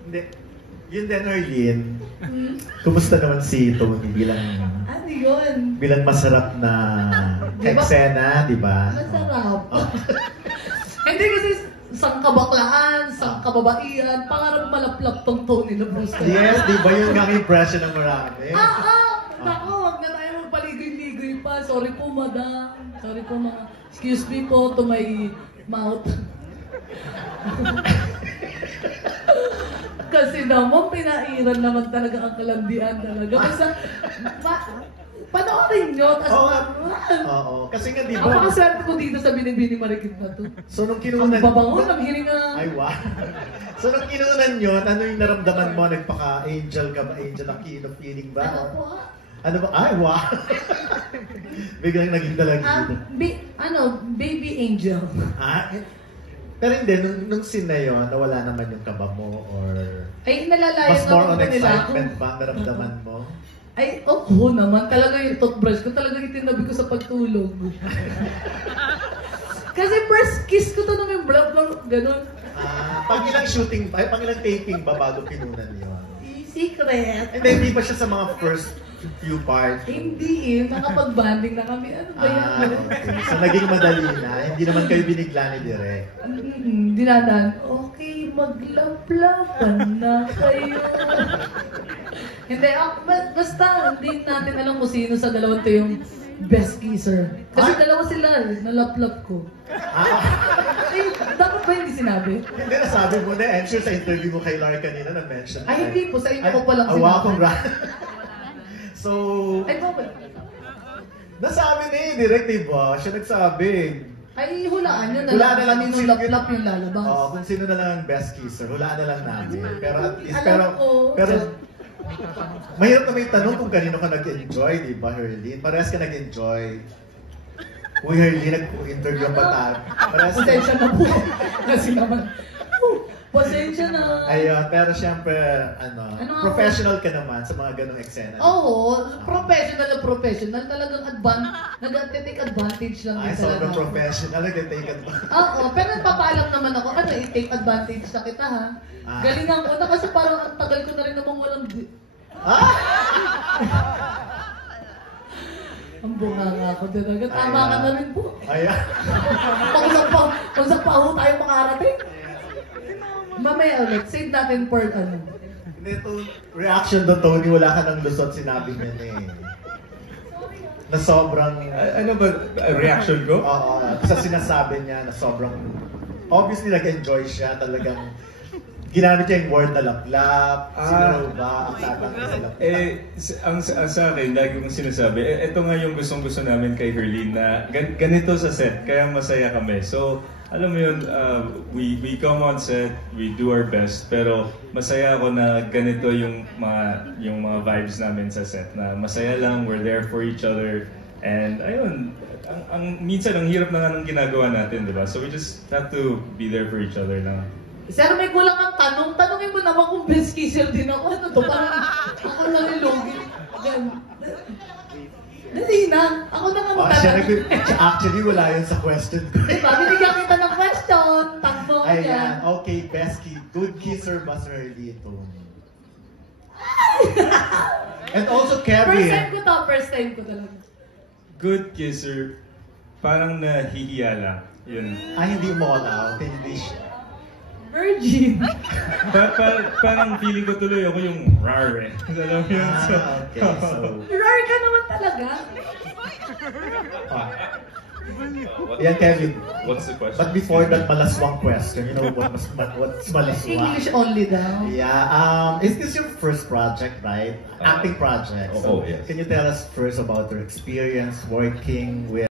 Hindi. Yun din, Arlene. Kumusta naman si Tony Ano yun? bilang masarap na Diba? eksena, di ba? Masarap. Oh. Hindi kasi sang kabaklaan, sang kababaihan, pangarap malaplap tong Tony na Brewster. Yes, di ba yun nga ang impression ng marami? Naku, wag na tayo magpaligoy-ligoy pa. Sorry po, madam. Sorry po, mga. Excuse me po to my mouth. Kasi naman, pinairan naman talaga ang kalandian talaga. Basta, panoorin nyo. Oo. Kasi nga, di ba? Napakaswerte ko dito sa Binibini Marikit na to. So, nung Ang kinunan... babango, ang hininga. Ay, wow. So, nung kinunan yun, ano yung naramdaman mo? Nagpaka-angel ka ba? Angel Aquino feeling ba? Ano po? Ano ba? Ay, wow. Biglang naging dalagito. Baby angel. Pero hindi, nung scene na yun, nawala naman yung kaba mo or... Ay, nalalayan mas more on naman po nila ako. excitement ba naramdaman mo? Ay, oo naman. Talaga yung toothbrush ko, talaga itinabi ko sa pagtulog. Kasi first kiss ko to nung yung blah, ganun. Pang ilang shooting, pang ilang taping ba bago pinunan yun? Secret. Hindi pa siya sa mga first few parts. Hindi nakapag-banding na kami. Ano ba yan? Okay. So naging madali na, hindi naman kayo binigla ni Direk. Dinadaan, okay, maglaplapan na kayo. Hindi, basta hindi natin alam kung sino sa dalawang to yung best kisser. Kasi dalawa sila nalaplap ko. Dapat ba hindi sinabi? Hindi, nasabi mo na, I'm sure sa interview mo kay Lar kanina na-mention. Ay, hindi po, sa inyo ko palang sinabi. Awa, So, ay, bakit? nasabi ni Direk, diba? Siya nagsabi. Ay, hulaan nyo na Hulaan na lang kung kung sino laplap yung lalabas. Oo, kung sino na lang ang best kisser. Hulaan na lang namin. Pero at least, Alam ko. pero, mahirap na may tanong kung kanino ka nag-enjoy, di ba, Herlene? Parehas ka nag-enjoy. Uy, Herlene, nag-interview pa tayo. Pasensya na po. Kasi naman, pasensya na. Ayun, pero syempre, professional ako? ka naman sa mga ganong eksena. Oo, professional na professional. Talagang nag-take advantage lang Ay, din sobrang talaga. professional, nag-take advantage. Oo, pero nagpapaalam naman ako, i-take advantage na kita ha. Galingan ko na kasi parang ang tagal ko na rin namang walang... Ang bunganga ako talaga. Tama ka na rin po. Ayan. Kung sa pa ho tayo makarating. Mamaya ulit, save natin for Hindi ito, reaction doon, Tony, wala ka ng lusot, sinabi niya na eh. Na sobrang... Ano ba, reaction ko? Oo, sa sinasabi niya na sobrang... Obviously, nag-enjoy siya, talagang... Ginamit niya yung word na laplap, siguro ba, ang tatang na laplap. Ang sa akin, lagi kong sinasabi, ito nga yung gustong-gusto namin kay Herlene na ganito sa set, kaya masaya kami. So, alam mo yun, we come on set, we do our best, pero masaya ako na ganito yung mga vibes namin sa set, na masaya lang, we're there for each other, and ayun, minsan ang hirap na nga ng ginagawa natin, di ba? So we just have to be there for each other lang. Sir, may kulang kang tanong. Tanungin mo naman kung best kisser din ako. Ano to? Parang ako nalilogin. Dali na. Ako na nga magtatanong. Actually, wala yun sa question ko. Diba? Binigyan kita ng question. Takbo ka Ayan, dyan. okay, best good kisser ba Sir Herlene? And also Kevin. First time ko talaga. Good kisser, parang nahihiya lang. Yun. Hindi mo out, hindi siya. Virgin. Parang feeling ko tuloy ako yung rar eh. Alam mo yun? Okay, so... Rare ka naman talaga. Yan, Kevin. What's the question? But before that, malaswang question. You know what's malaswang? English only daw. Yeah. Is this your first project, right? Acting project. So, yes. Can you tell us first about your experience working with